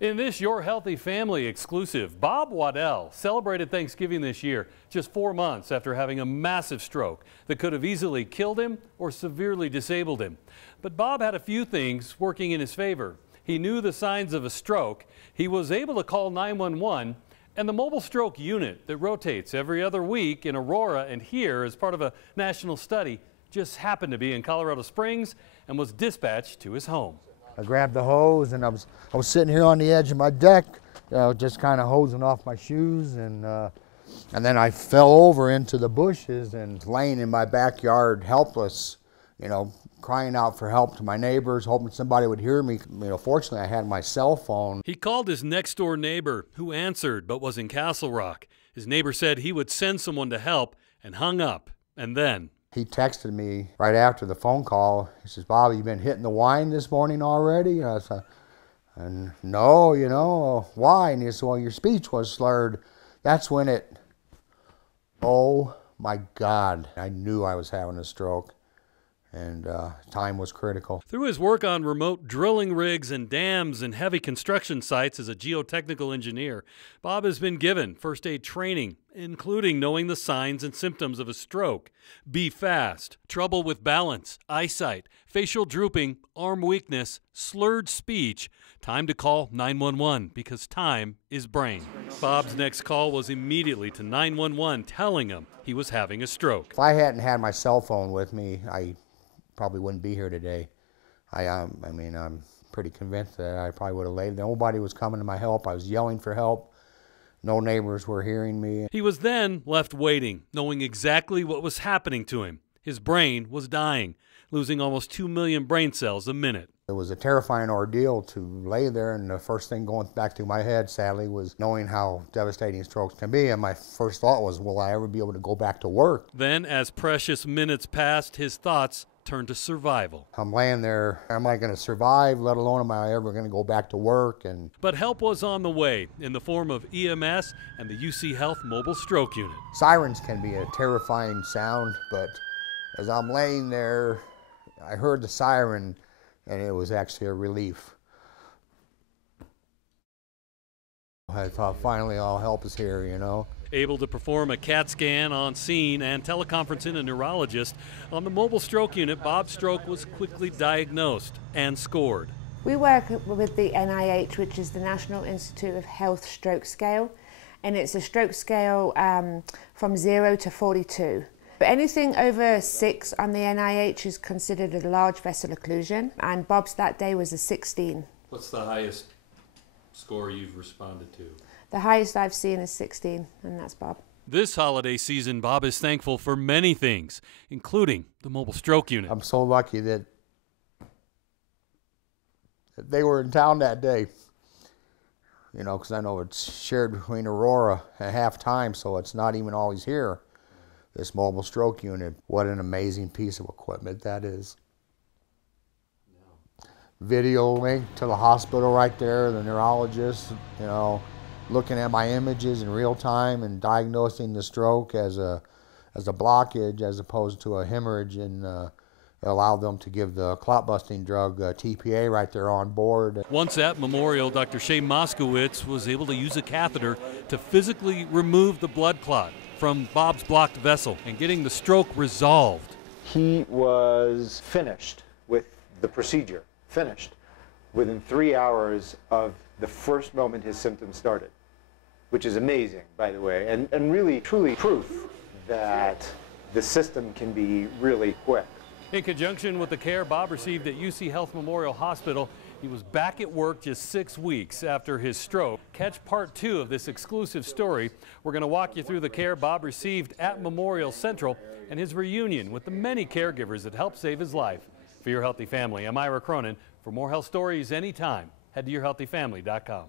In this Your Healthy Family exclusive, Bob Waddell celebrated Thanksgiving this year just 4 months after having a massive stroke that could have easily killed him or severely disabled him. But Bob had a few things working in his favor. He knew the signs of a stroke, he was able to call 911, and the mobile stroke unit that rotates every other week in Aurora and here as part of a national study just happened to be in Colorado Springs and was dispatched to his home. I grabbed the hose and I was sitting here on the edge of my deck, just kind of hosing off my shoes, and then I fell over into the bushes and laying in my backyard helpless, crying out for help to my neighbors, hoping somebody would hear me. Fortunately I had my cell phone. He called his next door neighbor, who answered but was in Castle Rock. His neighbor said he would send someone to help and hung up, and then he texted me right after the phone call. He says, "Bob, you been hitting the wine this morning already?" And I said, "No, why?" And he said, "Well, your speech was slurred." That's when oh my God, I knew I was having a stroke, and time was critical. Through his work on remote drilling rigs and dams and heavy construction sites as a geotechnical engineer, Bob has been given first aid training, including knowing the signs and symptoms of a stroke: be fast, trouble with balance, eyesight, facial drooping, arm weakness, slurred speech. Time to call 911 because time is brain. Bob's next call was immediately to 911, telling him he was having a stroke. If I hadn't had my cell phone with me, I probably wouldn't be here today. I'm pretty convinced that I probably would have laid there. Nobody was coming to my help. I was yelling for help. No neighbors were hearing me. He was then left waiting, knowing exactly what was happening to him. His brain was dying, losing almost 2 million brain cells a minute. It was a terrifying ordeal to lay there, and the first thing going back through my head, sadly, was knowing how devastating strokes can be. And my first thought was, will I ever be able to go back to work? Then, as precious minutes passed, his thoughts turned to survival. I'm laying there, am I going to survive, let alone am I ever going to go back to work? But help was on the way in the form of EMS and the UC Health Mobile Stroke Unit. Sirens can be a terrifying sound, but as I'm laying there, I heard the siren, and it was actually a relief. I thought, finally, all help is here, Able to perform a CAT scan on scene and teleconference in a neurologist, on the mobile stroke unit, Bob's stroke was quickly diagnosed and scored. We work with the NIH, which is the National Institute of Health Stroke Scale, and it's a stroke scale from 0 to 42. But anything over 6 on the NIH is considered a large vessel occlusion, and Bob's that day was a 16. What's the highest score you've responded to? The highest I've seen is 16, and that's Bob. This holiday season, Bob is thankful for many things, including the mobile stroke unit. I'm so lucky that they were in town that day, because I know it's shared between Aurora at halftime, so it's not even always here. This mobile stroke unit, what an amazing piece of equipment that is. Video link to the hospital right there, the neurologist, looking at my images in real time and diagnosing the stroke as a blockage as opposed to a hemorrhage, and allow them to give the clot busting drug TPA right there on board. Once at Memorial, Dr. Shay Moskowitz was able to use a catheter to physically remove the blood clot from Bob's blocked vessel and getting the stroke resolved. He was finished with the procedure, finished within 3 hours of the first moment his symptoms started, which is amazing, by the way, and really, truly proof that the system can be really quick. In conjunction with the care Bob received at UC Health Memorial Hospital, he was back at work just 6 weeks after his stroke. Catch part 2 of this exclusive story. We're going to walk you through the care Bob received at Memorial Central and his reunion with the many caregivers that helped save his life. For Your Healthy Family, I'm Ira Cronin. For more health stories anytime, head to yourhealthyfamily.com.